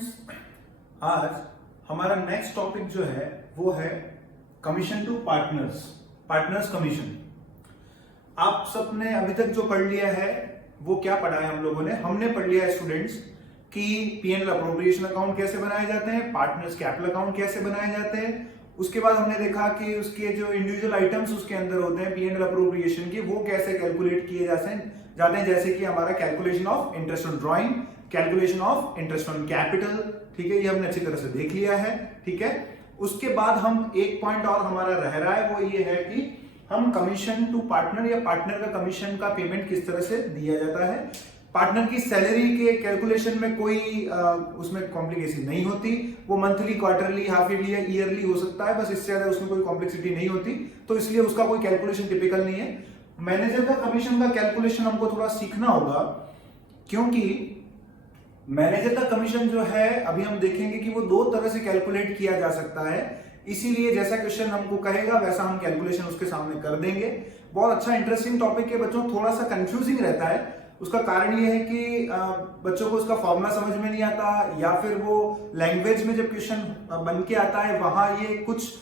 Students, आज हमारा next topic जो है वो है commission to partners, partners commission. आप सबने अभी तक जो पढ़ लिया है वो क्या पढ़ा है हम लोगों ने? हमने पढ़ लिया है स्टूडेंट्स कि पीएनएल अप्रोप्रिएशन अकाउंट कैसे बनाए जाते हैं, पार्टनर्स कैपिटल अकाउंट कैसे बनाए जाते हैं। उसके बाद हमने देखा कि उसके जो इंडिविजुअल आइटम्स उसके अंदर होते हैं पीएनएल अप्रोप्रिएशन के, वो कैसे कैलकुलेट किए जाते हैं, जैसे कि हमारा calculation of interest on drawing, calculation of interest on capital. ठीक है, ये हमने अच्छी तरह से देख लिया है। ठीक है, उसके बाद हम एक पॉइंट और हमारा रह रहा है, वो ये है कि हम कमीशन टू पार्टनर या पार्टनर का कमीशन का पेमेंट किस तरह से दिया जाता है। पार्टनर की सैलरी के कैलकुलेशन में कोई उसमें कॉम्प्लिकेशन नहीं होती, वो मंथली, क्वार्टरली, हाफ ईयरली या ईयरली हो सकता है, बस इससे ज्यादा उसमें कोई कॉम्प्लेक्सिटी नहीं होती, तो इसलिए उसका कोई कैलकुलेशन टिपिकल नहीं है। मैनेजर का कमीशन का कैलकुलेशन हमको थोड़ा सीखना होगा, क्योंकि मैनेजर का कमीशन जो है अभी हम देखेंगे कि वो दो तरह से कैलकुलेट किया जा सकता है, इसीलिए जैसा क्वेश्चन हमको कहेगा वैसा हम कैलकुलेशन उसके सामने कर देंगे। बहुत अच्छा इंटरेस्टिंग टॉपिक है बच्चों, थोड़ा सा कंफ्यूजिंग रहता है। उसका कारण ये है कि बच्चों को उसका फॉर्मूला समझ में नहीं आता, या फिर वो लैंग्वेज में जब क्वेश्चन बन के आता है वहां ये कुछ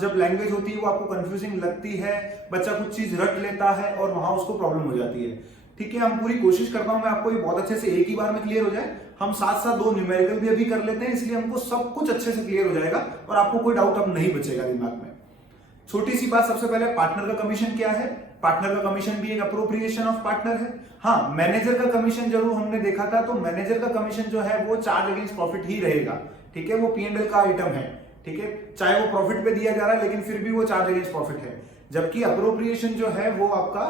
जब लैंग्वेज होती है वो आपको कंफ्यूजिंग लगती है, बच्चा कुछ चीज रट लेता है और वहां उसको प्रॉब्लम हो जाती है। ठीक है, हम पूरी कोशिश करता हूं मैं आपको ये बहुत अच्छे से एक ही बार में क्लियर हो जाए। हम साथ साथ दो न्यूमेरिकल भी अभी कर लेते हैं, इसलिए हमको सब कुछ अच्छे से क्लियर हो जाएगा और आपको कोई डाउट अब नहीं बचेगा दिमाग में। छोटी सी बात, सबसे पहले पार्टनर का कमीशन क्या है? पार्टनर का कमीशन भी एक अप्रोप्रिएशन ऑफ पार्टनर है। हाँ, मैनेजर का कमीशन जरूर हमने देखा था, तो मैनेजर का कमीशन जो है वो चार्ज अगेंस्ट प्रॉफिट ही रहेगा। ठीक है, वो पीएनएल का आइटम है। ठीक है, चाहे वो प्रॉफिट पे दिया जा रहा है लेकिन फिर भी वो चार्ज अगेंस्ट प्रॉफिट है। जबकि अप्रोप्रिएशन जो है वो आपका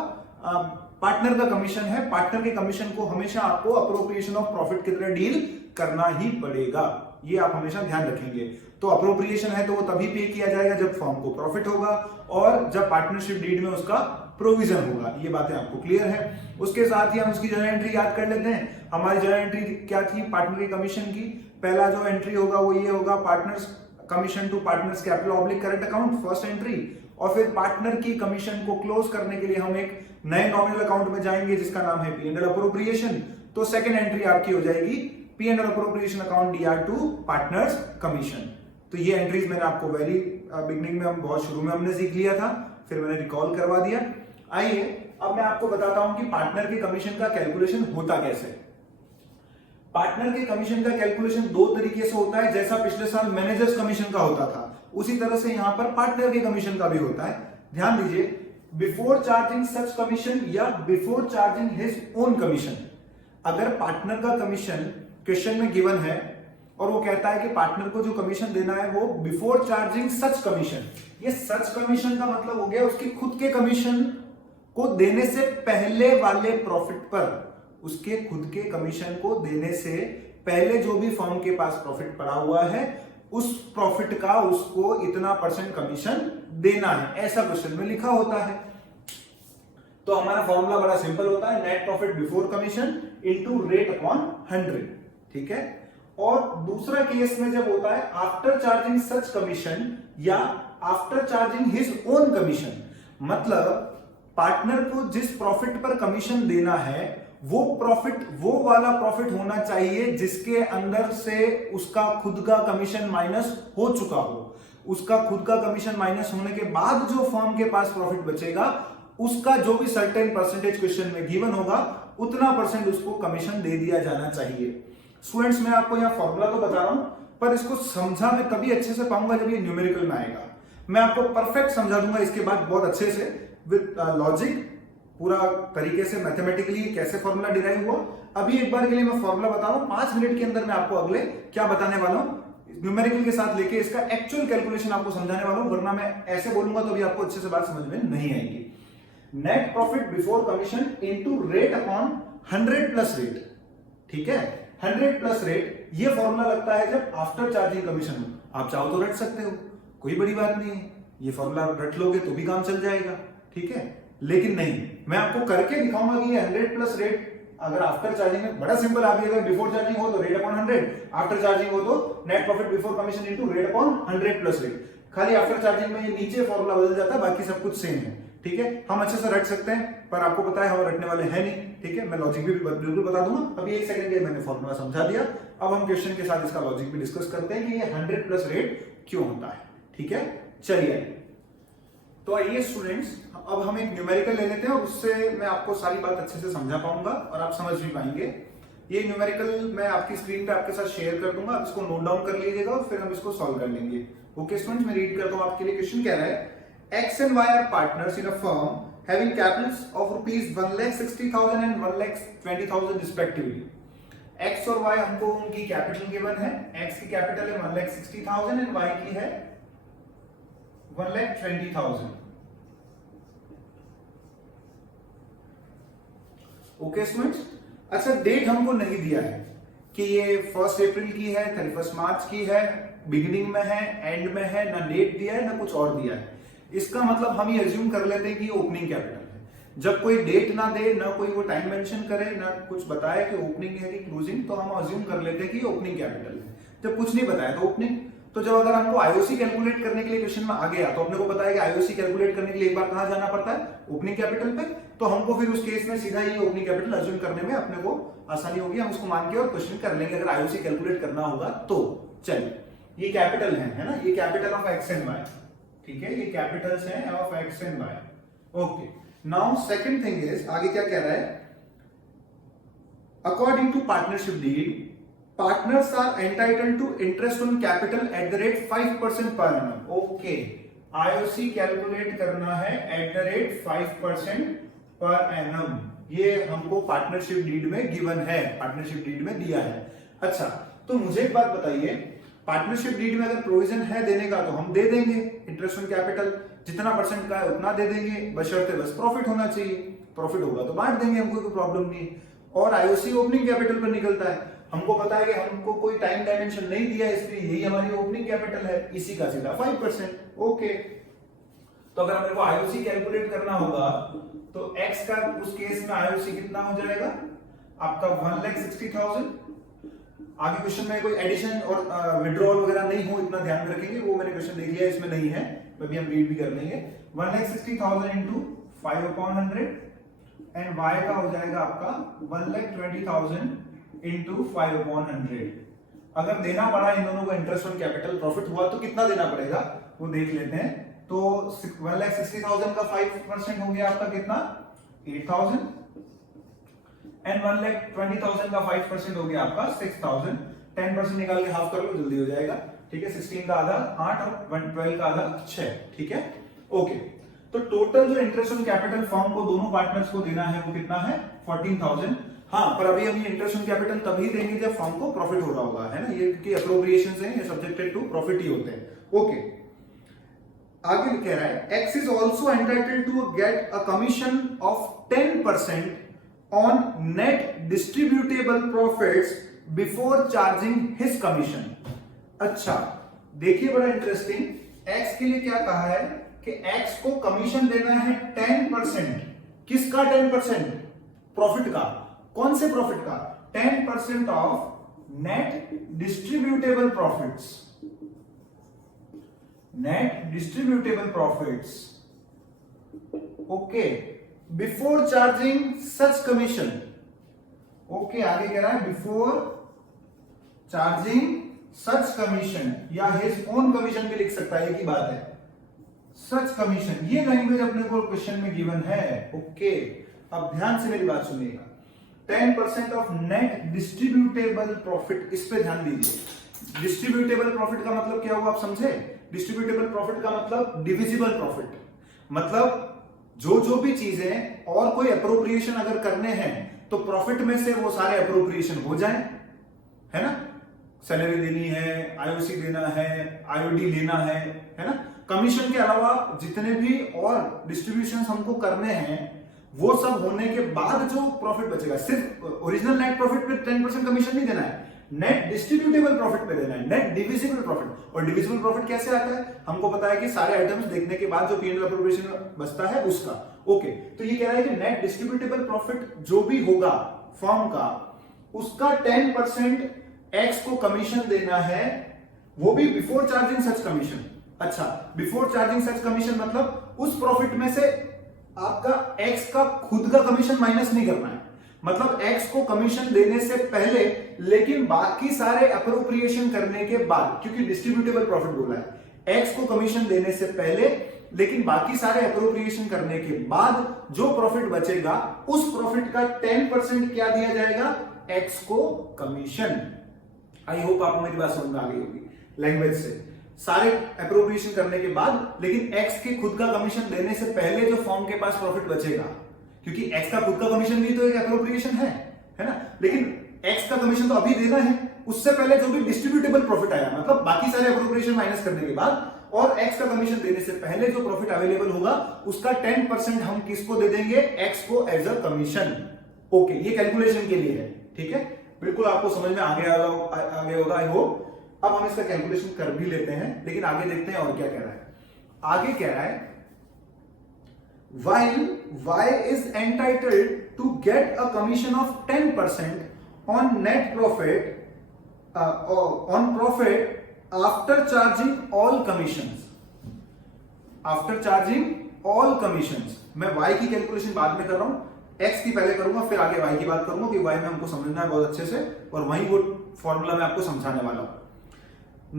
पार्टनर का कमीशन है। पार्टनर के कमीशन को हमेशा आपको अप्रोप्रिएशन ऑफ प्रॉफिट की तरह डील करना ही पड़ेगा, ये आप हमेशा ध्यान रखेंगे। तो अप्रोप्रिएशन है तो वो तभी पे किया जाएगा जब फर्म को प्रॉफिट होगा और जब पार्टनरशिप डीड में उसका प्रोविजन होगा। ये बातें आपको क्लियर है। उसके साथ ही हम उसकी जर्नल एंट्री याद कर लेते हैं। हमारी जर्नल एंट्री क्या थी पार्टनर के कमीशन की? पहला जो एंट्री होगा वो ये होगा, partners commission to partners capital oblique current account, first entry. और फिर पार्टनर की कमीशन को क्लोज करने के लिए हम एक नए नॉमिनल अकाउंट में जाएंगे जिसका नाम है पीएनएल अप्रोप्रिएशन। तो सेकंड एंट्री आपकी हो जाएगी PNL appropriation account DR to partners commission. तो ये एंट्रीज मैंने आपको वेरी बिगनिंग में, हम बहुत शुरू में हमने सीख लिया था, फिर मैंने रिकॉल करवा दिया। आइए अब मैं आपको बताता हूं कि पार्टनर के कमीशन का कैलकुलेशन होता कैसे। पार्टनर के कमीशन का कैलकुलेशन दो तरीके से होता है, जैसा पिछले साल मैनेजर्स कमीशन का होता था उसी तरह से यहां पर पार्टनर के कमीशन का भी होता है। ध्यान दीजिए, बिफोर चार्जिंग सच कमीशन या before charging his own commission. अगर पार्टनर का कमीशन क्वेश्चन में गिवन है और वो कहता है कि पार्टनर को जो कमीशन देना है वो बिफोर चार्जिंग सच कमीशन, ये सच कमीशन का मतलब हो गया उसके खुद के कमीशन को देने से पहले वाले प्रॉफिट पर, उसके खुद के कमीशन को देने से पहले जो भी फर्म के पास प्रॉफिट पड़ा हुआ है उस प्रॉफिट का उसको इतना % कमीशन देना है, ऐसा क्वेश्चन में लिखा होता है। तो हमारा फॉर्मूला बड़ा सिंपल होता है, net profit before commission into rate upon 100। ठीक है, और दूसरा केस में जब होता है आफ्टर चार्जिंग सच कमीशन या after charging his own commission, मतलब पार्टनर को जिस प्रॉफिट पर कमीशन देना है वो प्रॉफिट वो वाला प्रॉफिट होना चाहिए जिसके अंदर से उसका खुद का कमीशन माइनस हो चुका हो। उसका खुद का कमीशन माइनस होने के बाद जो फर्म के पास प्रॉफिट बचेगा उसका जो भी सर्टेन % क्वेश्चन में गिवन होगा उतना % उसको कमीशन दे दिया जाना चाहिए। स्टूडेंट्स, मैं आपको यहां फॉर्मूला तो बता रहा हूं, पर इसको समझा मैं तभी अच्छे से पाऊंगा जब ये न्यूमेरिकल में आएगा। मैं आपको परफेक्ट समझा दूंगा इसके बाद बहुत अच्छे से विद लॉजिक, पूरा तरीके से मैथमेटिकली कैसे फॉर्मूला डिराइव हुआ। अभी एक बार के लिए मैं फॉर्मूला बता रहा हूं, 5 मिनट के अंदर मैं आपको अगले क्या बताने वाला हूं न्यूमेरिकल के साथ लेके इसका एक्चुअल कैलकुलेशन आपको समझाने वाला हूं, वरना मैं ऐसे बोलूंगा तो भी आपको अच्छे से बात समझ में नहीं आएगी। Net profit before commission into rate upon 100 plus rate. ठीक है, 100 प्लस रेट, ये फॉर्मूला लगता है जब आफ्टर चार्जिंग कमीशन हो। आप चाहो तो रट सकते हो, कोई बड़ी बात नहीं है, ये फॉर्मूला रट लोगे तो भी काम चल जाएगा। ठीक है, लेकिन नहीं, मैं आपको करके दिखाऊंगा कि ये 100 प्लस रेट अगर आफ्टर चार्जिंग में, बड़ा सिंपल, आप अगर बिफोर चार्जिंग हो तो रेट अपॉन 100, आफ्टर चार्जिंग हो तो net profit before commission into rate upon 100 plus rate. खाली आफ्टर चार्जिंग में ये नीचे फॉर्मूला बदल जाता है, बाकी सब कुछ सेम है। ठीक है, हम अच्छे से रट सकते हैं, पर आपको पता है हम रटने वाले हैं नहीं, ठीक है। मैं लॉजिक भी बिल्कुल बता दूंगा। अभी 1 सेकंड के मैंने फॉर्मूला समझा दिया, अब हम क्वेश्चन के साथ इसका लॉजिक भी डिस्कस करते हैं कि ये 100 प्लस रेट क्यों होता है, ठीक है। चलिए, तो आइए स्टूडेंट्स, अब हम एक न्यूमेरिकल ले लेते हैं और उससे मैं आपको सारी बात अच्छे से समझा पाऊंगा और आप समझ भी पाएंगे। ये न्यूमेरिकल मैं आपकी स्क्रीन पे आपके साथ शेयर कर दूंगा, आप इसको नोट डाउन कर लीजिएगा और फिर हम इसको सॉल्व कर लेंगे। ओके स्टूडेंट्स, मैं रीड करता हूं आपके लिए। क्वेश्चन कह रहा है X and Y are partners in a firm having capitals of rupees 1,60,000 and 1,20,000 respectively. X और वाई हमको उनकी कैपिटल गिवन है। एक्स की कैपिटल है 1,60,000 एंड वाई की है 1,20,000। ओके स्टूडेंट्स, अच्छा डेट हमको नहीं दिया है कि ये 1 अप्रैल की है, 31 मार्च की है, बिगिनिंग में है, एंड में है, ना डेट दिया है ना कुछ और दिया है। इसका मतलब हम ये अज्यूम कर लेते हैं कि ये ओपनिंग कैपिटल है। जब कोई डेट ना दे, ना कोई वो टाइम मेंशन करे, ना कुछ बताए कि ओपनिंग है कि क्लोजिंग, तो हम अज्यूम कर लेते हैं कि ये ओपनिंग कैपिटल है। जब कुछ नहीं बताया तो ओपनिंग। तो जब अगर हमको आईओसी कैलकुलेट करने के लिए क्वेश्चन में आ गया तो अपने को पता है कि आईओसी कैलकुलेट करने के लिए एक बार कहां जाना पड़ता है, ओपनिंग कैपिटल पे। तो हमको फिर उस केस में सीधा ये ओपनिंग कैपिटल अज्यूम करने में अपने को आसानी होगी, हम उसको मान के और क्वेश्चन कर लेंगे अगर आईओसी कैलकुलेट करना होगा तो। चलिए, ये कैपिटल है ना, ये capital of X and Y, ठीक है, ये कैपिटल्स हैं of X and Y. Okay, now second thing is, आगे क्या कह रहा है, according to partnership deed partners are entitled to interest on capital at the rate 5% per annum. Okay, IOC calculate करना है at the rate 5% per annum। ये हमको partnership deed में गिवन है, पार्टनरशिप डीड में दिया है। अच्छा, तो मुझे एक बात बताइए, पार्टनरशिप डीड में अगर प्रोविजन है देने का तो हम दे देंगे इंटरेस्ट ऑन कैपिटल, जितना परसेंट का है उतना दे देंगे, बशर्ते बस प्रॉफिट होना चाहिए। प्रॉफिट होगा तो बांट देंगे, हमको कोई प्रॉब्लम नहीं है। और आईओसी ओपनिंग कैपिटल पर निकलता है, हमको पता है कि हमको कोई टाइम डायमेंशन नहीं दिया, इसलिए यही हमारी ओपनिंग कैपिटल है, इसी का सीधा 5%। ओके, तो अगर मेरे को आईओसी कैलकुलेट करना होगा तो x का उस केस में आईओसी कितना हो जाएगा आपका 1,60,000। आगे क्वेश्चन में कोई एडिशन और विड्रॉल वगैरह नहीं हो, इतना ध्यान में रखेंगे, वो मैंने क्वेश्चन देख लिया, इसमें नहीं है, अभी हम रीड भी कर लेंगे। 1,60,000 इंटू 5/100 एंड y का हो जाएगा आपका 1,20,000 इंटू 5/100। अगर देना पड़ा इन दोनों को इंटरेस्ट ऑन कैपिटल, प्रॉफिट हुआ तो कितना देना पड़ेगा वो देख लेते हैं। तो 1,60,000 का 5% हो गया आपका कितना, 8,000 एंड 1,20,000 का 5% हो गया आपका 6,000। 10% निकाल के हाफ कर लो, जल्दी हो जाएगा, ठीक है। 16 का आधा 8 और 12 का आधा 6, ठीक है। ओके, तो टोटल जो इंटरेस्ट ऑन कैपिटल फर्म को दोनों पार्टनर्स को देना है वो कितना है, 14,000। हाँ, पर अभी हम ये इंटरेस्ट ऑन कैपिटल तभी देंगे जब फर्म को प्रॉफिट हो रहा होगा, है ना, ये क्योंकि अप्रोप्रिएशंस हैं, ये सब्जेक्टेड टू प्रॉफिट ही होते हैं। ओके, आगे कह रहा है X is also entitled to get a commission of 10% on net distributable profits before charging his commission. अच्छा, देखिए बड़ा इंटरेस्टिंग, एक्स के लिए क्या कहा है कि एक्स को कमीशन देना है 10%। किसका 10%? प्रॉफिट का। कौन से प्रॉफिट का? 10% of net distributable profits. Net distributable profits, okay, before charging such commission. Okay, आगे कह रहा है बिफोर चार्जिंग सच कमीशन, या हिज ओन कमीशन भी लिख सकता है, एक ही बात है, सच कमीशन। ये लैंग्वेज अपने को क्वेश्चन में गिवन है। ओके, अब ध्यान से मेरी बात सुनिएगा। 10% ऑफ नेट डिस्ट्रीब्यूटेबल प्रॉफिट, इस पे ध्यान दीजिए। डिस्ट्रीब्यूटेबल प्रॉफिट का मतलब क्या हुआ, आप समझे? डिस्ट्रीब्यूटेबल प्रॉफिट का मतलब डिविजिबल प्रॉफिट, मतलब जो भी चीजें और कोई अप्रोप्रिएशन अगर करने हैं तो प्रॉफिट में से वो सारे अप्रोप्रिएशन हो जाए, है ना। सैलरी देनी है, आईओसी देना है, आईओडी लेना है ना। कमीशन के अलावा जितने भी और डिस्ट्रीब्यूशन हमको करने हैं वो सब होने के बाद जो प्रॉफिट बचेगा, सिर्फ ओरिजिनल नेट प्रॉफिट पे 10% कमीशन नहीं देना है, नेट डिस्ट्रीब्यूटेबल प्रॉफिट पे देना है, नेट डिविजिबल प्रॉफिट। और डिविजिबल प्रॉफिट कैसे आता है? हमको पता है कि सारे आइटम्स देखने के बाद जो P&L अप्रोप्रिएशन बचता है उसका। ओके, तो ये कह रहा है कि नेट डिस्ट्रीब्यूटेबल प्रॉफिट जो भी होगा फर्म का, उसका 10% एक्स को कमीशन देना है, वो भी बिफोर चार्जिंग सच कमीशन। अच्छा, बिफोर चार्जिंग सच कमीशन मतलब उस प्रॉफिट में से आपका एक्स का खुद का कमीशन माइनस नहीं करना है, मतलब एक्स को कमीशन देने से पहले लेकिन बाकी सारे अप्रोप्रिएशन करने के बाद, क्योंकि डिस्ट्रीब्यूटेबल प्रॉफिट बोला है, एक्स को कमीशन देने से पहले लेकिन बाकी सारे अप्रोप्रिएशन करने के बाद जो प्रॉफिट बचेगा उस प्रॉफिट का 10% क्या दिया जाएगा, एक्स को कमीशन। आई होप आपको मेरी बात समझ में आ गई होगी लैंग्वेज से। सारे अप्रोप्रिएशन करने के बाद लेकिन एक्स के खुद का कमीशन देने से पहले जो फर्म के पास प्रॉफिट बचेगा, क्योंकि एक्स का खुद का कमीशन भी तो एक अप्रोप्रिएशन है ना, लेकिन एक्स का कमीशन तो अभी देना है, उससे पहले जो भी डिस्ट्रीब्यूटेबल प्रॉफिट आया, मतलब बाकी सारे अप्रोप्रिएशन माइनस करने के बाद और एक्स का कमीशन देने से पहले जो प्रॉफिट अवेलेबल होगा उसका 10% हम किसको दे देंगे, एक्स को एज अ कमीशन। ओके, ये कैलकुलेशन के लिए है, ठीक है, बिल्कुल आपको समझ में आ गया होगा आई होप। अब हम इसका कैलकुलेशन कर भी लेते हैं, लेकिन आगे देखते हैं और क्या कह रहा है। आगे कह रहा है while y is entitled to get a commission of 10% on net profit on profit after charging all commissions, after charging all commissions। मैं y की कैलकुलेशन बाद में कर रहा हूं, x की पहले करूंगा, फिर आगे y की बात करूंगा कि y में हमको समझना है बहुत अच्छे से, और वही वो फॉर्मूला मैं आपको समझाने वाला हूं।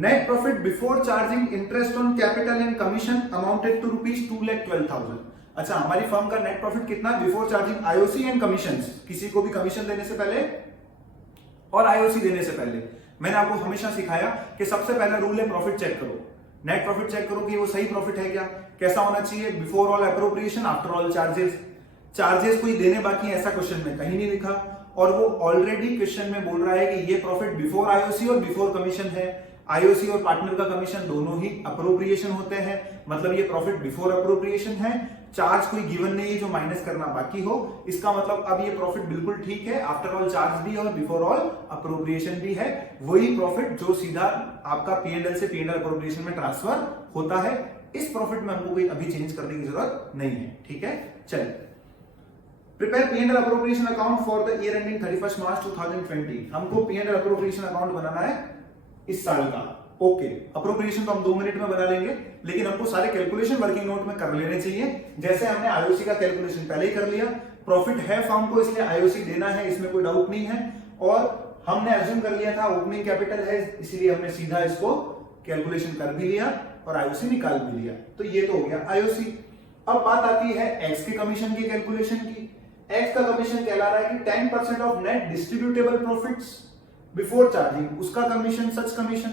Net profit before charging interest on capital and commission amounted to ₹2,12,000। अच्छा, हमारी फर्म का नेट प्रॉफिट कितना before charging IOC and commissions, किसी को भी कमीशन देने से पहले और आईओसी देने से पहले। मैंने आपको हमेशा सिखाया कि सबसे पहला रूल है प्रॉफिट चेक करो, नेट प्रॉफिट चेक करो कि वो सही प्रॉफिट है क्या, कैसा होना चाहिए, before all appropriation after all charges. Charges कोई देने बाकी है ऐसा क्वेश्चन में कहीं नहीं लिखा, और वो ऑलरेडी क्वेश्चन में बोल रहा है कि ये प्रॉफिट बिफोर आईओसी और बिफोर कमीशन है। आईओसी और पार्टनर का कमीशन दोनों ही अप्रोप्रिएशन होते हैं, मतलब ये प्रॉफिट बिफोर अप्रोप्रिएशन है। चार्ज कोई गिवन नहीं है जो माइनस करना बाकी हो, इसका मतलब अब ये प्रॉफिट बिल्कुल ठीक है, आफ्टर ऑल चार्ज भी और बिफोर ऑल अप्रोप्रिएशन भी है। वही प्रॉफिट जो सीधा आपका पीएनएल से पीएनएल अप्रोप्रिएशन में ट्रांसफर होता है। इस प्रॉफिट में हमको कोई अभी चेंज करने की जरूरत नहीं है, ठीक है। चलिए, prepare PNL appropriation account for the year ending 31 मार्च 2020। हमको पीएनएल अप्रोप्रिएशन अकाउंट बनाना है इस साल का। ओके, अप्रोप्रिएशन तो हम 2 मिनट में बना लेंगे, लेकिन हमको सारे कैलकुलेशन वर्किंग नोट में कर लेने चाहिए। जैसे हमने आईओसी का कैलकुलेशन पहले ही कर लिया, प्रॉफिट है फर्म को इसलिए आईओसी देना है, इसमें कोई डाउट नहीं है, और हमने अज्यूम कर लिया था ओपनिंग कैपिटल है, इसलिए हमने सीधा इसको कैलकुलेशन कर भी लिया और आईओसी निकाल भी लिया। तो ये तो हो गया आईओसी। अब बात आती है एक्स के कमीशन की कैलकुलेशन की। एक्स का कमीशन कहला रहा है कि 10% of net distributable profits before charging, उसका कमीशन सच कमीशन,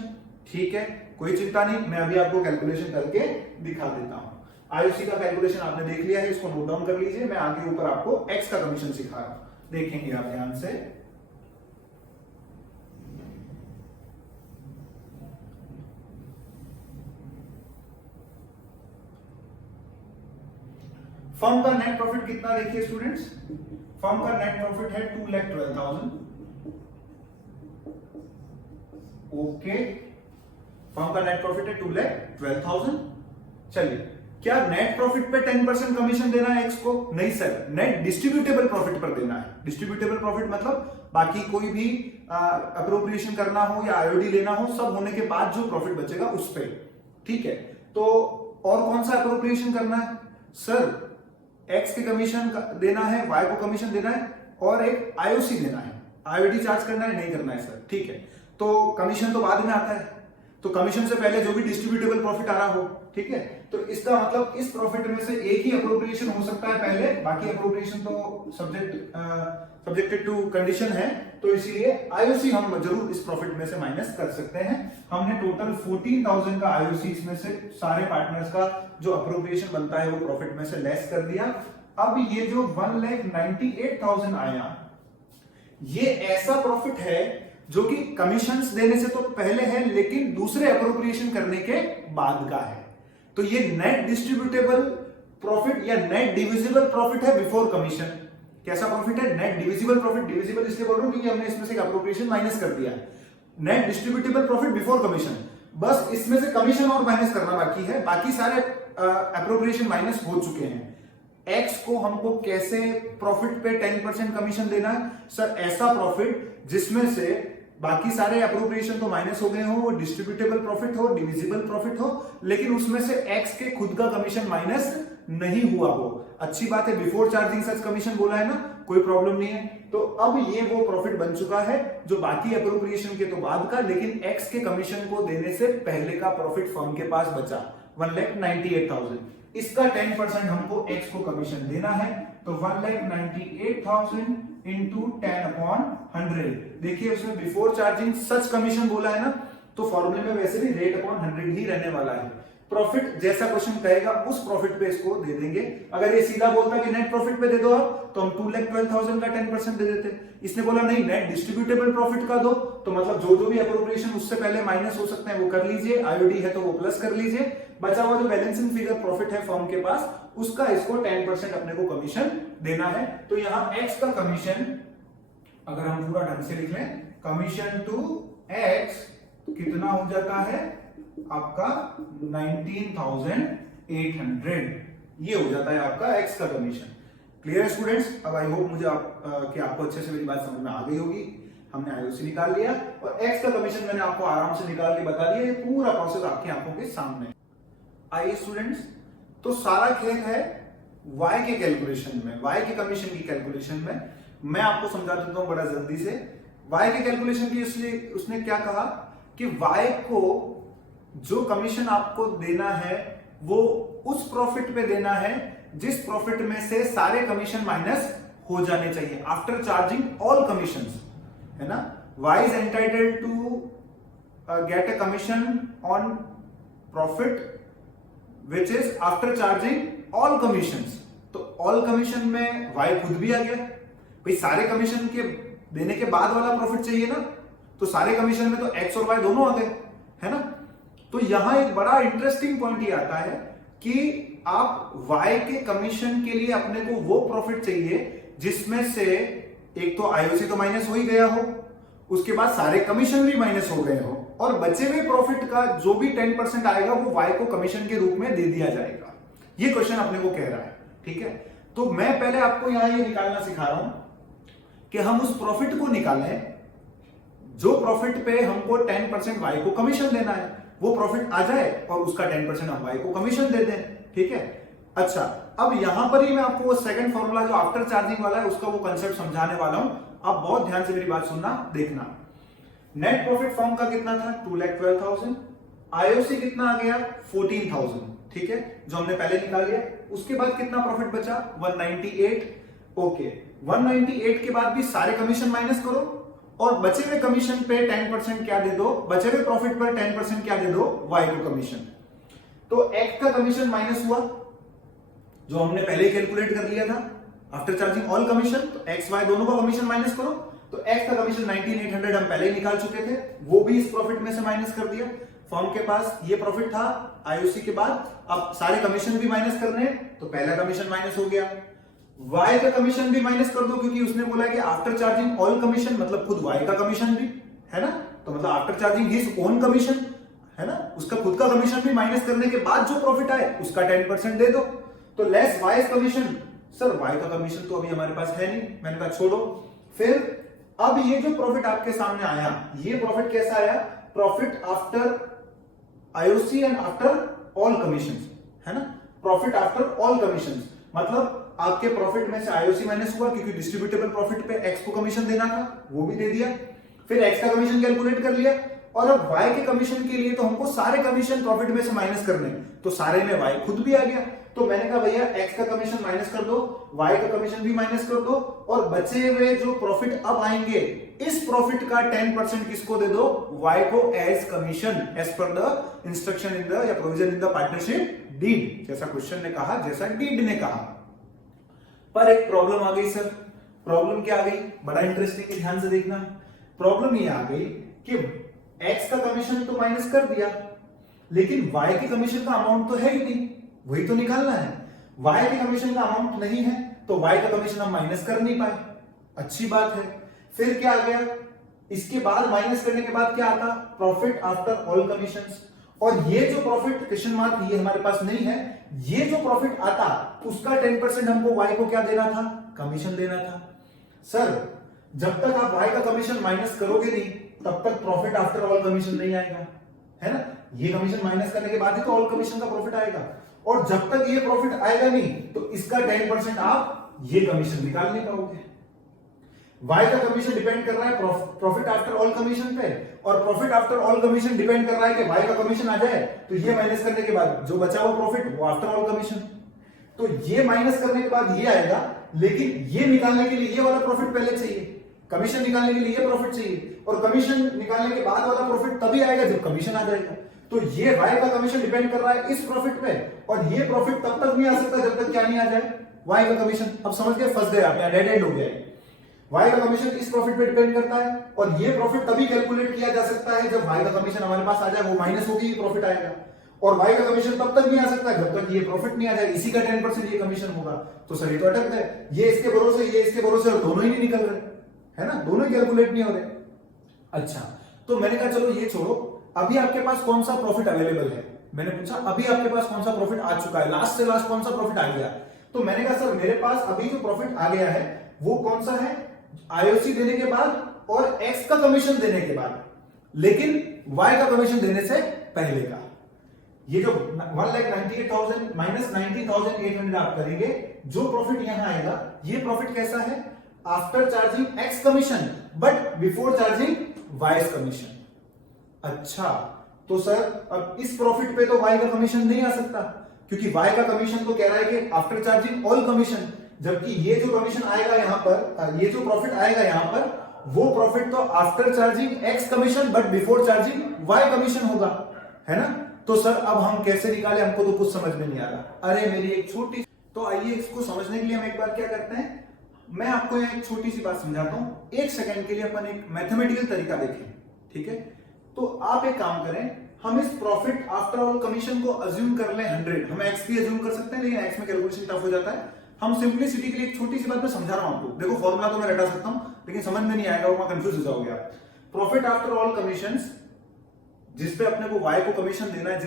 ठीक है, कोई चिंता नहीं, मैं अभी आपको कैलकुलेशन करके दिखा देता हूं। आईओसी का कैलकुलेशन आपने देख लिया है, इसको नोट डाउन कर लीजिए, मैं आगे ऊपर आपको एक्स का कमीशन सिखा रहा हूं, देखेंगे आप ध्यान से। फर्म का नेट प्रॉफिट कितना देखिए स्टूडेंट्स, फर्म का नेट प्रॉफिट है 2,12,000। ओके, फर्म का नेट प्रॉफिट है 2,12,000। चलिए, क्या नेट प्रॉफिट पे 10% कमीशन देना है एक्स को? नहीं सर, नेट डिस्ट्रीब्यूटेबल प्रॉफिट पर देना है। डिस्ट्रीब्यूटेबल प्रॉफिट मतलब बाकी कोई भी अप्रोप्रिएशन करना हो या आईओडी लेना हो, सब होने के बाद जो प्रॉफिट बचेगा उस पे, ठीक है। तो और कौन सा अप्रोप्रिएशन करना है सर? एक्स के कमीशन देना है, वाई को कमीशन देना है, और एक आईओसी देना है। आईओडी चार्ज करना है नहीं करना है सर, ठीक है। तो कमीशन तो बाद में आता है, तो कमीशन से पहले जो भी डिस्ट्रीब्यूटेबल प्रॉफिट आ रहा हो, ठीक है, तो इसका मतलब इस प्रॉफिट में से एक ही अप्रोप्रिएशन हो सकता है पहले, बाकी अप्रोप्रिएशन तो सब्जेक्टेड टू कंडीशन है, तो इसीलिए आईओसी हम जरूर इस प्रॉफिट में से माइनस कर सकते हैं। हमने टोटल 14,000 का आईओसी इसमें से सारे पार्टनर्स का जो अप्रोप्रिएशन बनता है वो प्रॉफिट में से लेस कर दिया। अब ये जो 1,98,000 आया, ये ऐसा प्रॉफिट है जो कि कमीशंस देने से तो पहले है लेकिन दूसरे अप्रोप्रिएशन करने के बाद का है। तो ये नेट डिस्ट्रीब्यूटेबल प्रॉफिट या नेट डिविजिबल प्रॉफिट है बिफोर कमीशन। कैसा प्रॉफिट है? Net divisible profit. डिविजिबल इसलिए बोल रहा हूं क्योंकि हमने इसमें से अप्रोप्रिएशन माइनस कर दिया है। Net distributable profit before commission, बस इसमें से कमीशन और माइनस करना बाकी है, बाकी सारे अप्रोप्रिएशन माइनस हो चुके हैं। एक्स को हमको कैसे प्रॉफिट पे 10% कमीशन देना है सर? ऐसा प्रॉफिट जिसमें से बाकी सारे अप्रोप्रिएशन तो माइनस हो गए हो, वो डिस्ट्रीब्यूटेबल प्रॉफिट हो, डिविजिबल प्रॉफिट हो, लेकिन उसमें से एक्स के खुद का कमीशन माइनस नहीं हुआ हो। अच्छी बात है, बिफोर चार्जिंग सच कमीशन बोला है ना, कोई प्रॉब्लम नहीं है। तो अब ये वो प्रॉफिट बन चुका है जो बाकी अप्रोप्रिएशन के तो बाद का, लेकिन एक्स के कमीशन को देने से पहले का प्रॉफिट फर्म के पास बचा 1,98,000। इसका 10% हमको एक्स को कमीशन देना है, तो 1,98,000 इंटू 10/100। देखिए उसमें बिफोर चार्जिंग सच कमीशन बोला है ना, तो फॉर्मूले में वैसे भी रेट अपॉन 100 ही रहने वाला है। प्रॉफिट जैसा क्वेश्चन कहेगा उस प्रॉफिट पे इसको दे देंगे। अगर ये सीधा बोलता कि नेट प्रॉफिट पे दे दो आप, तो हम 2,12,000 का 10% दे देते। इसने बोला नहीं नेट डिस्ट्रीब्यूटेबल प्रॉफिट का दो, तो मतलब जो जो भी अप्रोप्रिएशन उससे पहले माइनस हो सकते हैं वो कर लीजिए, आईओडी है तो वो प्लस कर लीजिए, बचा हुआ जो बैलेंसिंग फिगर प्रॉफिट है फर्म के पास उसका इसको 10% अपने को कमीशन देना है। तो यहाँ एक्स का कमीशन अगर हम पूरा ढंग से लिख लें, कमीशन टू एक्स कितना हो जाता है आपका 19,800, ये हो जाता है आपका एक्स का कमीशन। क्लियर है स्टूडेंट्स? अब आई होप मुझे कि आपको अच्छे से मेरी बात समझ में आ गई होगी। हमने आईओसी निकाल लिया और एक्स का कमीशन मैंने आपको आराम से निकाल के बता दिया। ये पूरा प्रोसेस आपकी आंखों के सामने। आइए स्टूडेंट्स, तो सारा खेल है वाई के कैलकुलेशन में, वाई के कमीशन की कैलकुलेशन में। मैं आपको समझा देता हूं बड़ा जल्दी से। वाई के कैलकुलेशन की इसलिए उसने क्या कहा कि वाई को जो कमीशन आपको देना है वो उस प्रॉफिट पे देना है जिस प्रॉफिट में से सारे कमीशन माइनस हो जाने चाहिए, आफ्टर चार्जिंग ऑल कमीशंस, है ना। Y is entitled to get a commission on profit which is after charging all commissions. तो ऑल कमीशन में वाई खुद भी आ गया, भाई सारे कमीशन के देने के बाद वाला प्रॉफिट चाहिए ना, तो सारे कमीशन में तो एक्स और वाई दोनों आ गए, है ना। तो यहां एक बड़ा इंटरेस्टिंग पॉइंट ये आता है कि आप वाई के कमीशन के लिए अपने को वो प्रॉफिट चाहिए जिसमें से एक तो आईओसी तो माइनस हो ही गया हो, उसके बाद सारे कमीशन भी माइनस हो गए हो, और बचे हुए प्रॉफिट का जो भी 10% आएगा वो वाई को कमीशन के रूप में दे दिया जाएगा। ये क्वेश्चन अपने को कह रहा है, ठीक है। तो मैं पहले आपको यहां ये निकालना सिखा रहा हूं कि हम उस प्रॉफिट को निकालें जो प्रॉफिट पे हमको 10% वाई को कमीशन देना है, वो प्रॉफिट आ जाए और उसका 10% हम वाई को कमीशन दे दें, ठीक है। अच्छा, अब यहां पर ही मैं आपको वो सेकंड फॉर्मूला जो आफ्टर चार्जिंग वाला है उसका वो कंसेप्ट समझाने वाला हूं। आप बहुत ध्यान से मेरी बात सुनना, देखना। नेट प्रॉफिट फर्म का कितना था 2,12,000, आईओसी कितना आ गया 14,000, ठीक है, जो हमने पहले निकाल लिया। उसके बाद कितना प्रॉफिट बचा 198। ओके, 198 के बाद भी सारे कमीशन माइनस करो और बचे हुए कमीशन पे 10% क्या दे दो, बचे हुए प्रॉफिट पर 10% क्या दे दो, वाई को कमीशन। तो एक्स का कमीशन माइनस हुआ जो हमने पहले कैलकुलेट कर लिया था आफ्टर चार्जिंग ऑल कमीशन, तो एक्स वाई दोनों का कमीशन माइनस करो। तो एक्स का कमीशन 19,800 हम पहले ही निकाल चुके थे, वो भी इस प्रॉफिट में से माइनस कर दिया। फर्म के पास ये प्रॉफिट था आईओसी के बाद, अब सारे कमीशन भी माइनस करने हैं तो पहला कमीशन माइनस हो गया। वाई का कमीशन भी माइनस कर दो क्योंकि उसने बोला कि आफ्टर चार्जिंग ऑल कमीशन, मतलब खुद वाई का कमीशन भी, है ना, तो मतलब after charging his own commission, है ना, उसका खुद का कमीशन भी माइनस करने के बाद जो प्रॉफिट आए उसका 10% दे दो। तो less Y commission. Sir Y का कमीशन तो अभी हमारे पास है नहीं, मैंने कहा छोड़ो। फिर अब ये जो प्रॉफिट आपके सामने आया, ये प्रॉफिट कैसा आया, profit after IOC and after all commissions, है ना, प्रॉफिट आफ्टर ऑल कमीशंस, मतलब आपके प्रॉफिट में से आईओसी माइनस हुआ क्योंकि डिस्ट्रीब्यूटेबल प्रॉफिट पे एक्स को कमीशन देना था, वो भी दे दिया। फिर एक्स का कमीशन कैलकुलेट कर लिया, और अब वाई के कमीशन के लिए तो हमको सारे कमीशन प्रॉफिट में से माइनस करने, तो सारे में वाई खुद भी आ गया। तो मैंने कहा भैया एक्स का कमीशन माइनस कर दो, वाई का कमीशन भी माइनस कर दो, और बचे हुए जो प्रॉफिट अब आएंगे इस प्रॉफिट का 10% किसको दे दो, वाई को as commission, as per the instruction in the या provision in the partnership deed, जैसा क्वेश्चन ने कहा, जैसा डीड ने कहा। पर एक प्रॉब्लम आ गई सर। प्रॉब्लम क्या आ गई, बड़ा इंटरेस्टिंग है, ध्यान से देखना। प्रॉब्लम ये आ गई कि एक्स का कमीशन तो माइनस कर दिया, लेकिन वाई के कमीशन का अमाउंट तो है ही नहीं, वही तो निकालना है। वाई के कमीशन का अमाउंट नहीं है तो वाई का कमीशन हम माइनस कर नहीं पाए, अच्छी बात है। फिर क्या आ गया, इसके बाद माइनस करने के बाद क्या आता, प्रॉफिट आफ्टर ऑल कमीशंस। और ये जो प्रॉफिट क्वेश्चन मार्क ये हमारे पास नहीं है, ये जो प्रॉफिट आता उसका 10% हमको वाई को क्या देना था, कमीशन देना था। सर जब तक आप वाई का कमीशन माइनस करोगे नहीं तब तक प्रॉफिट आफ्टर ऑल कमीशन नहीं आएगा, है ना। ये कमीशन माइनस करने के बाद ही तो ऑल कमीशन का प्रॉफिट आएगा। और जब तक ये प्रॉफिट आएगा नहीं तो इसका 10% आप ये कमीशन निकाल नहीं पाओगे। वाई का कमीशन डिपेंड कर रहा है प्रॉफिट आफ्टर ऑल कमीशन पे, और profit after all commission depend कर रहा है कि वाई का कमीशन आ जाए तो ये माइनस करने के बाद जो बचा हुआ प्रॉफिट वो आफ्टर ऑल कमीशन, तो ये माइनस करने के बाद ये आएगा, लेकिन ये निकालने के लिए ये वाला प्रॉफिट पहले चाहिए, कमीशन निकालने के लिए ये प्रॉफिट चाहिए, और कमीशन निकालने के बाद वाला प्रॉफिट तभी आएगा जब कमीशन आ जाएगा। तो ये वाई का कमीशन डिपेंड कर रहा है इस प्रॉफिट पे, और ये प्रॉफिट तब तक नहीं आ सकता जब तक क्या नहीं आ जाए, वाई का कमीशन। अब समझ गए, फंस गए आप, यहाँ डेड एंड हो गया। वाई का कमीशन इस प्रॉफिट पे डिपेंड करता है, और ये प्रॉफिट तभी कैलकुलेट किया जा सकता है जब वाई का कमीशन हमारे पास आ जाए, वो माइनस होगी प्रॉफिट आएगा, और वाई का कमीशन तब तक नहीं आ सकता जब तक ये प्रॉफिट नहीं आ जाए, इसी का 10% ये कमीशन होगा। तो सर ये तो अटक गए, ये इसके भरोसे ये इसके भरोसे, और दोनों ही नहीं निकल रहे, है ना, दोनों ही कैलकुलेट नहीं हो रहे। अच्छा, तो मैंने कहा चलो ये छोड़ो, अभी आपके पास कौन सा प्रॉफिट अवेलेबल है, मैंने पूछा अभी आपके पास कौन सा प्रॉफिट आ चुका है, लास्ट से लास्ट कौन सा प्रॉफिट आ गया। तो मैंने कहा सर मेरे पास अभी जो प्रॉफिट आ गया है वो कौन सा है, आईओसी देने के बाद और एक्स का कमीशन देने के बाद, लेकिन वाई का कमीशन देने से पहले का। ये जो 1,98,000 माइनस 19,800 आप करेंगे, जो प्रॉफिट यहां आएगा ये प्रॉफिट कैसा है, after charging X commission but before charging vice commission. अच्छा, तो सर अब इस प्रॉफिट पे तो वाई का कमीशन नहीं आ सकता, क्योंकि वाई का कमीशन तो कह रहा है कि आफ्टर चार्जिंग ऑल कमीशन, जबकि ये जो कमीशन आएगा यहां पर, ये जो प्रॉफिट आएगा यहां पर, वो प्रॉफिट तो after charging X commission but before charging Y commission होगा, है ना। तो सर अब हम कैसे निकाले, हमको तो कुछ समझ में नहीं आ रहा। अरे मेरी एक छोटी, तो आइए इसको समझने के लिए हम एक बार क्या करते हैं, मैं आपको एक छोटी सी बात समझाता हूं, एक सेकंड के लिए अपन एक मैथमेटिकल तरीका देखें, ठीक है। तो आप एक काम करें, हम इस प्रॉफिट आफ्टर ऑल कमीशन को अज्यूम कर लें 100, हम एक्स भी अज्यूम कर सकते हैं लेकिन एक्स में कैलकुलेशन टफ हो जाता है। हम सिंपलिसिटी के लिए एक छोटी सी बात मैं समझा रहा हूं आपको, देखो फॉर्मूला तो मैं रटा सकता हूं लेकिन समझ में नहीं आएगा, वहां कंफ्यूज हो जाओगे आप। प्रॉफिट आफ्टर ऑल कमीशंस, जिस पे अपने को वाई को कमीशन देना है,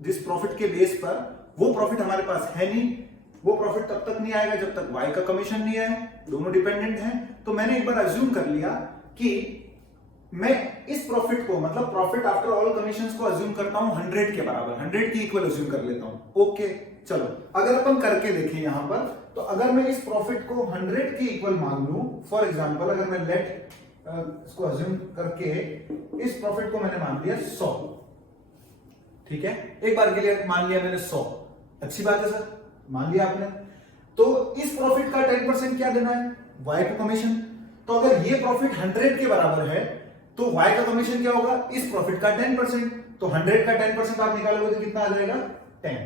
जिस प्रॉफिट के बेस पर, वो प्रॉफिट हमारे पास है नहीं, वो प्रॉफिट तब तक नहीं आएगा जब तक वाई का कमीशन नहीं है, दोनों डिपेंडेंट हैं। तो मैंने एक बार अज्यूम कर लिया कि मैं इस प्रॉफिट को, मतलब प्रॉफिट आफ्टर ऑल कमीशंस को अज्यूम करता हूं 100 के बराबर, 100 की इक्वल अज्यूम कर लेता हूं। ओके चलो, अगर अपन करके देखें यहां पर, तो अगर मैं इस प्रॉफिट को 100 की इक्वल मान लूं, फॉर एग्जांपल अगर मैं लेट इसको अज्यूम करके इस प्रॉफिट को मैंने मान लिया 100, ठीक है, एक बार के लिए मान लिया मैंने 100, अच्छी बात है सर, मान लिया आपने। तो इस प्रॉफिट का 10% क्या देना है, वाई को कमीशन। तो अगर ये प्रॉफिट 100 के बराबर है तो वाई का कमीशन क्या होगा, इस प्रॉफिट का 10%, तो 100 का 10% आप निकालोगे तो कितना आ जाएगा, 10।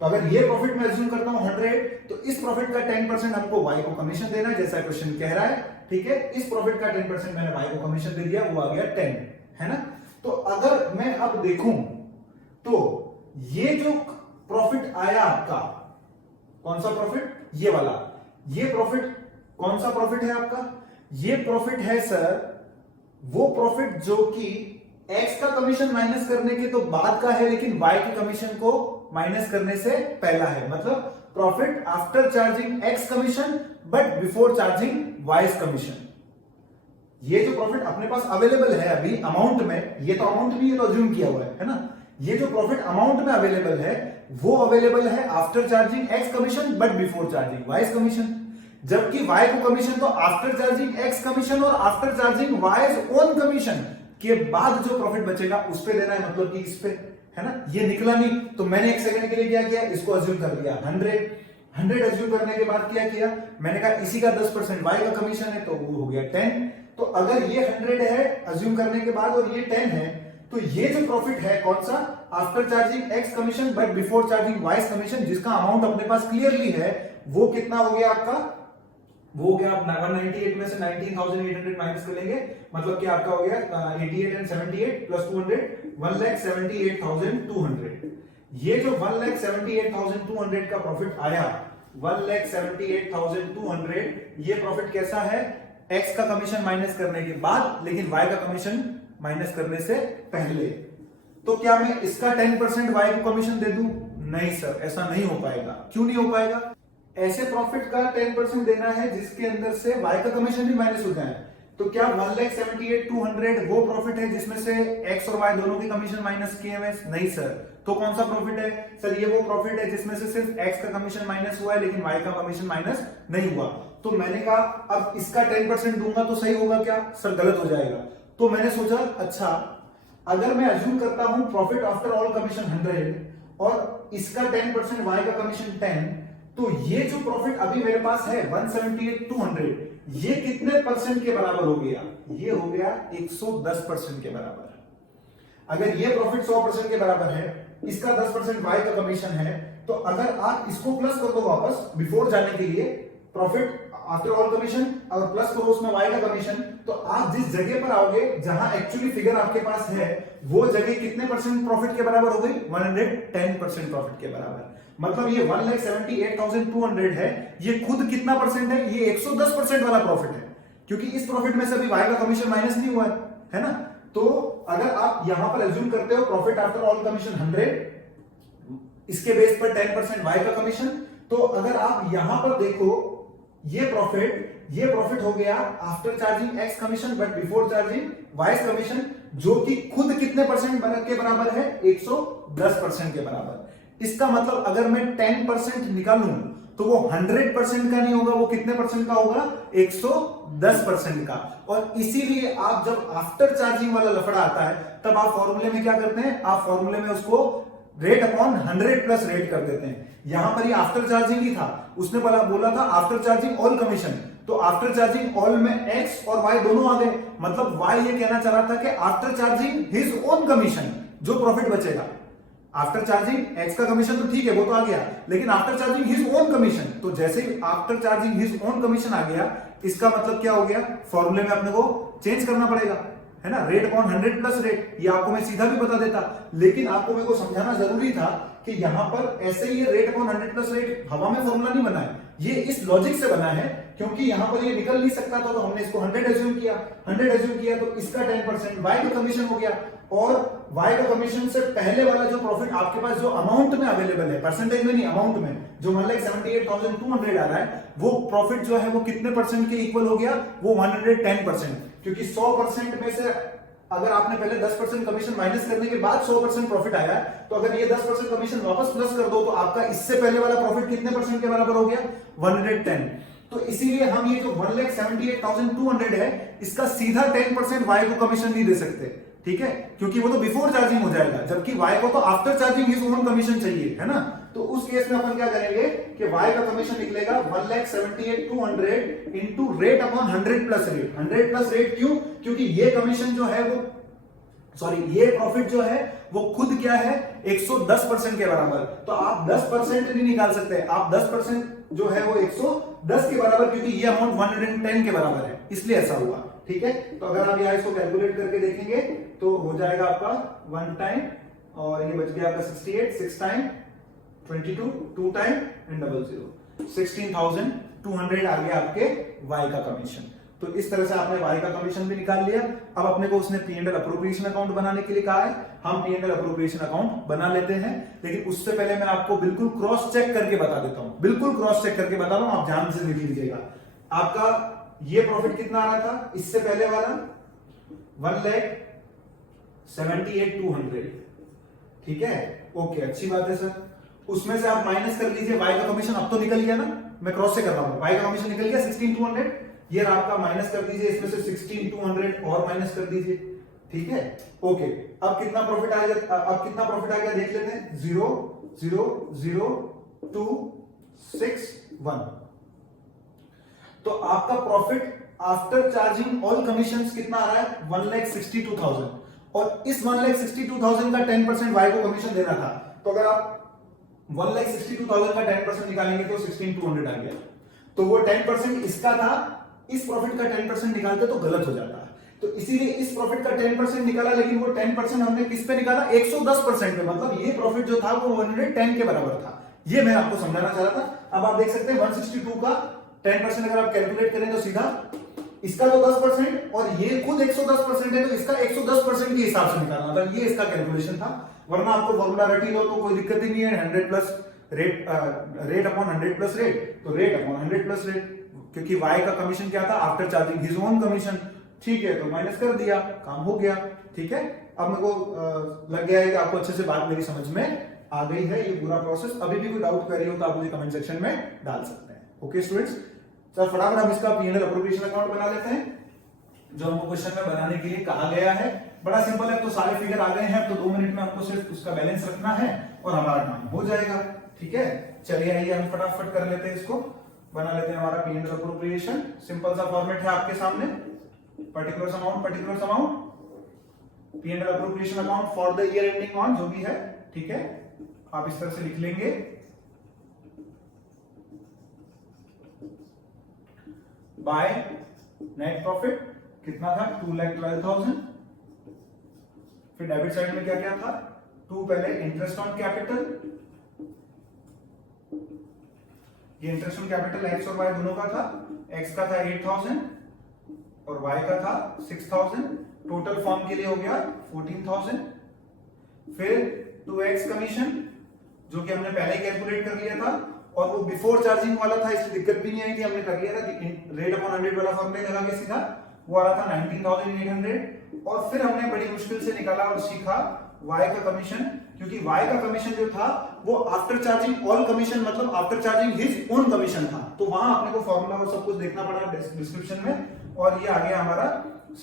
तो अगर ये प्रॉफिट मैं अज्यूम करता हूं 100, तो इस प्रॉफिट का 10% हमको वाई को कमीशन देना है, जैसा क्वेश्चन कह रहा है, ठीक है। इस प्रॉफिट का 10% मैंने वाई को कमीशन दे दिया, वो आ गया 10, है ना। तो अगर मैं अब देखूं तो ये जो प्रॉफिट आया आपका, कौन सा प्रॉफिट, ये वाला, ये प्रॉफिट कौन सा प्रॉफिट है आपका, ये प्रॉफिट है सर वो प्रॉफिट जो कि एक्स का कमीशन माइनस करने के तो बाद का है, लेकिन वाई के कमीशन को माइनस करने से पहला है, मतलब profit after charging X commission but before charging vice commission. ये जो प्रॉफिट अपने पास अवेलेबल है अभी अमाउंट में, ये तो अमाउंट नहीं, ये तो अज्यूम किया हुआ है ना, ये जो प्रॉफिट अमाउंट में अवेलेबल है वो अवेलेबल है after charging X commission but before charging vice commission, जबकि वाई को कमीशन तो आफ्टर चार्जिंग एक्स कमीशन और after charging vice own commission के बाद जो प्रॉफिट बचेगा उस पे देना है, मतलब कि इस पे, है ना। ये निकला नहीं तो मैंने एक सेकंड के लिए क्या किया, इसको अज्यूम कर लिया 100 अज्यूम करने के बाद क्या किया, मैंने कहा इसी का 10% वाई का कमीशन है तो वो हो गया 10। तो अगर ये 100 है अज्यूम करने के बाद और ये 10 है, तो ये जो प्रॉफिट है कौन सा, after charging X commission but before charging vice commission, जिसका अमाउंट अपने पास क्लियरली है, वो कितना हो गया आपका, वो हो गया, आप 198 में से 19,800 माइनस करेंगे, मतलब कि आपका हो गया 88 एंड 78 प्लस 200, 1,78,200। ये जो 1,78,200 का प्रॉफिट आया, 1,78,200, ये प्रॉफिट कैसा है, एक्स का कमीशन माइनस करने के बाद लेकिन वाई का कमीशन माइनस करने से पहले। तो क्या मैं इसका 10% वाई को कमीशन दे दूं, नहीं सर, ऐसा नहीं हो पाएगा। क्यों नहीं हो पाएगा, ऐसे प्रॉफिट का 10% देना है जिसके अंदर से वाई का कमीशन भी माइनस हो जाए। तो क्या 1,78,200 वो प्रॉफिट है जिसमें से एक्स और वाई दोनों की कमीशन माइनस किए हुए, नहीं सर। तो कौन सा प्रॉफिट है सर? ये वो प्रॉफिट है जिसमें से सिर्फ एक्स का कमीशन माइनस हुआ है लेकिन वाई का कमीशन माइनस नहीं हुआ। तो मैंने कहा अब इसका 10% दूंगा तो सही होगा क्या सर? गलत हो जाएगा। तो मैंने सोचा अच्छा अगर मैं अज्यूम करता हूं प्रॉफिट आफ्टर ऑल कमीशन 100 और इसका 10% वाई का कमीशन 10, तो ये जो प्रॉफिट अभी मेरे पास है 178 200, ये कितने परसेंट के बराबर हो गया? ये हो गया 110% के बराबर। अगर ये प्रॉफिट 100% के बराबर है, इसका 10% वाई का कमीशन है, तो अगर आप इसको प्लस कर दो वापस बिफोर जाने के लिए, प्रॉफिट आफ्टर ऑल कमीशन और प्लस करो उसमें वाई का कमीशन, तो आप जिस जगह पर आओगे जहां एक्चुअली फिगर आपके पास है वो जगह कितने परसेंट प्रॉफिट के बराबर हो गई? 110% प्रॉफिट के बराबर। मतलब ये 1,78,200 है, ये खुद कितना परसेंट है? ये 110% वाला प्रॉफिट है, क्योंकि इस प्रॉफिट में से अभी वाई का कमीशन माइनस नहीं हुआ है ना? तो अगर आप यहां पर एज्यूम करते हो प्रॉफिट आफ्टर ऑल कमीशन 100, इसके बेस पर 10% वाई का कमीशन, तो अगर आप यहां पर देखो ये प्रॉफिट हो गया after charging X commission but before charging Y commission, जो कि खुद कितने परसेंट के बराबर है? 110% के बराबर। इसका मतलब अगर मैं 10% निकालूं तो वो 100% का नहीं होगा, वो कितने परसेंट का होगा? 110% का। और इसीलिए आप जब आफ्टर चार्जिंग वाला लफड़ा आता है तब आप फॉर्मूले में क्या करते हैं? आप फॉर्मूले में उसको रेट अपॉन 100 प्लस रेट कर देते हैं। यहां पर ये आफ्टर चार्जिंग ही था, उसने बोला था आफ्टर चार्जिंग ऑल कमीशन, तो आफ्टर चार्जिंग ऑल में एक्स और वाई दोनों आ गए। मतलब वाई ये कहना चाह रहा था कि after charging his own commission जो प्रॉफिट बचेगा, आफ्टर चार्जिंग एक्स का कमीशन तो ठीक है वो तो आ गया, लेकिन after charging his own commission, तो जैसे ही after charging his own commission आ गया, इसका मतलब क्या हो गया? फॉर्मूले में अपने को चेंज करना पड़ेगा, है ना? Rate upon 100 plus rate. ये आपको मैं सीधा भी बता देता, लेकिन आपको मेरे को समझाना जरूरी था कि यहां पर ऐसे ही रेट अपॉन 100 प्लस रेट हवा में फॉर्मूला नहीं बना है, ये इस लॉजिक से बना है, क्योंकि यहां पर ये निकल नहीं सकता था, तो हमने इसको 100 एज्यूम किया। 100 एज्यूम किया तो इसका 10% वाई का कमीशन हो गया, और वाई का कमीशन से पहले वाला जो प्रॉफिट आपके पास जो अमाउंट में अवेलेबल है, परसेंटेज में नहीं अमाउंट में, जो 1,78,200 आ रहा है, वो प्रॉफिट जो है वो कितने परसेंट के इक्वल हो गया? वो 110%। क्योंकि 100% में से अगर आपने पहले 10% कमीशन माइनस करने के बाद 100% प्रॉफिट आया, तो अगर ये 10% कमीशन वापस प्लस कर दो तो आपका इससे पहले वाला प्रॉफिट कितने परसेंट के बराबर हो गया? 110। तो इसीलिए हम ये जो 1,78,200 है, इसका सीधा 10% वाई को कमीशन नहीं दे सकते, ठीक है? क्योंकि वो तो बिफोर चार्जिंग हो जाएगा, जबकि वाई को तो after charging his own commission चाहिए, है ना? तो उस केस में अपन क्या करेंगे कि वाई का कमीशन निकलेगा 1,78,200 into rate upon 100 plus rate. 100 plus rate क्यों? क्योंकि ये कमीशन जो है वो ये प्रॉफिट जो है वो खुद क्या है? 110% के बराबर। तो आप 10% नहीं निकाल सकते, आप 10% जो है वो 110 के बराबर, क्योंकि ये अमाउंट 110 के बराबर है, इसलिए ऐसा हुआ, ठीक है? तो अगर आप यहाँ इसको कैलकुलेट करके देखेंगे तो हो जाएगा आपका 1 टाइम, और ये बच गया आपका 68, 6 टाइम 22, 2 टाइम एंड 00, 16,200 आ गया आपके वाई का कमीशन। तो इस तरह से आपने वाई का कमीशन भी निकाल लिया। अब अपने को उसने P&L अप्रोप्रिएशन अकाउंट बनाने के लिए कहा है, हम P&L अप्रोप्रिएशन अकाउंट बना लेते हैं, लेकिन उससे पहले मैं आपको बिल्कुल क्रॉस चेक करके बता देता हूं, बिल्कुल क्रॉस चेक करके बता रहा हूं, आप ध्यान से लिख लीजिएगा। आपका ये प्रॉफिट कितना आ रहा था इससे पहले वाला? 1,78,200, ठीक है? ओके, अच्छी बात है सर। उसमें से आप माइनस कर लीजिए वाई का कमीशन, अब तो निकल गया ना, मैं क्रॉस से कर रहा हूं, वाई का कमीशन निकल गया 16,200, ये आपका माइनस कर दीजिए, इसमें से 16,200 और माइनस कर दीजिए, ठीक है? ओके, अब कितना प्रॉफिट आ गया? अब कितना प्रॉफिट आ गया देख लेते हैं। 0 0 0 2 6 1। तो आपका profit after charging all commissions कितना आ रहा है? 1,62,000, और इस 1,62,000 का 10% वाई को कमीशन देना था, तो अगर आप 1,62,000 का 10% निकालेंगे तो 16,200 आ गया। तो वो 10% इसका था, इस प्रॉफिट का 10% निकालते तो गलत हो जाता है, तो इसीलिए इस प्रॉफिट का 10% निकाला, लेकिन वो 10% हमने किस पे निकाला? 110% पे। मतलब ये प्रॉफिट जो था वो 110 के बराबर था, ये मैं आपको समझाना चाह रहा था। अब आप देख सकते हैं 162 का 10% अगर आप कैलकुलेट करें तो सीधा इसका तो 10% और ये खुद 110% है, तो इसका 110% के हिसाब से निकालना था, ये इसका कैलकुलेशन था। वरना आपको फॉर्मूला रटी लो तो कोई दिक्कत ही नहीं है। 100 plus rate upon 100 plus rate, तो रेट अपॉन 100 प्लस रेट, क्योंकि वाई का कमीशन क्या था? After charging his own commission, ठीक है? तो माइनस कर दिया, काम हो गया, ठीक है? अब मेरे को लग गया है कि आपको अच्छे से बात मेरी समझ में आ गई है। ये पूरा प्रोसेस, अभी भी कोई डाउट क्वेरी हो तो आप मुझे कमेंट सेक्शन में डाल सकते हैं। ओके स्टूडेंट्स, तो फटाफट हम इसका P&L अप्रोप्रिएशन अकाउंट बना लेते हैं जो हमको क्वेश्चन में बनाने के लिए कहा गया है। बड़ा सिंपल है, तो सारे फिगर आ गए हैं, तो 2 मिनट में हमको सिर्फ उसका बैलेंस रखना है और हमारा काम हो जाएगा। ठीक है, चलिए आइए हम फटाफट कर लेते हैं, इसको बना लेते हैं। हमारा P&L अप्रोप्रिएशन सिंपल सा फॉर्मेट है आपके सामने, particular amount P&L appropriation account for the year ending on, जो भी है। ठीक है, आप इस तरह से लिख लेंगे, बाय नेट प्रॉफिट कितना था 2,12,000। फिर डेबिट साइड में क्या क्या था, 2 पहले इंटरेस्ट ऑन कैपिटल, ये इंटरेस्ट ऑन कैपिटल एक्स और वाई दोनों का था। एक्स का था 8,000 और वाई का था 6,000। टोटल फॉर्म के लिए हो गया 14,000। फिर 2x कमीशन जो कि हमने पहले ही कैलकुलेट कर लिया था, और वो बिफोर चार्जिंग वाला था, इसलिए दिक्कत भी नहीं आई थी, हमने कर लिया था कि रेट अपॉन 100 वाला फॉर्मूला लगा के सीधा वो आ रहा था 19,800। और फिर हमने बड़ी मुश्किल से निकाला और सीखा y का कमीशन, क्योंकि y का कमीशन जो था वो आफ्टर चार्जिंग ऑल कमीशन, मतलब after charging his own commission था। तो वहां अपने को फॉर्मूला और सब कुछ देखना पड़ा डिस्क्रिप्शन में, और ये आ गया हमारा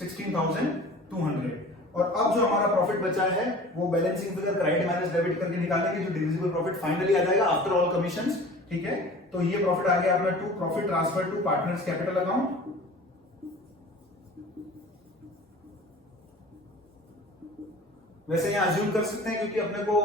16,200। और अब जो हमारा प्रॉफिट बचा है वो balancing figure credit minus debit करके निकालेंगे, जो डिविजिबल प्रॉफिट फाइनली आ जाएगा आफ्टर ऑल कमीशंस। ठीक है, तो ये प्रॉफिट आ गया अपना to profit transfer to partners capital account. वैसे यहाँ अज्यूम कर सकते हैं, क्योंकि अपने को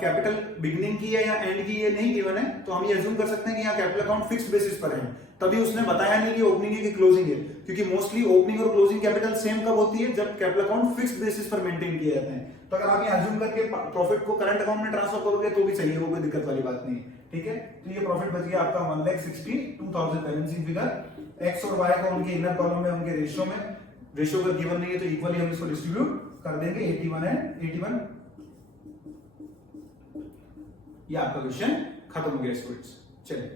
कैपिटल बिगिनिंग की है या एंड की है नहीं गिवन है, तो हम ये अज्यूम कर सकते हैं कि यहाँ कैपिटल अकाउंट फिक्स्ड बेसिस पर है। तभी उसने बताया नहीं कि ओपनिंग है कि क्लोजिंग है, क्योंकि मोस्टली ओपनिंग और क्लोजिंग कैपिटल सेम कब होती है, जब कैपिटल अकाउंट फिक्स्ड बेसिस पर मेंटेन किए जाते हैं। तो अगर आप ये अज्यूम करके प्रॉफिट को करंट अकाउंट में ट्रांसफर करोगे तो भी सही है, वो कोई दिक्कत वाली बात नहीं है। ठीक है, तो ये प्रॉफिट बच गया आपका 1,62,000 बैलेंसिंग फिगर। एक्स और वाई का उनके इनर कॉलम में उनके रेशियो में, रेशियो अगर गिवन नहीं है तो इक्वली हम इसको डिस्ट्रीब्यूट कर देंगे 81 एंड 81। ये आपका क्वेश्चन खत्म हो गया स्टूडेंट्स। चलिए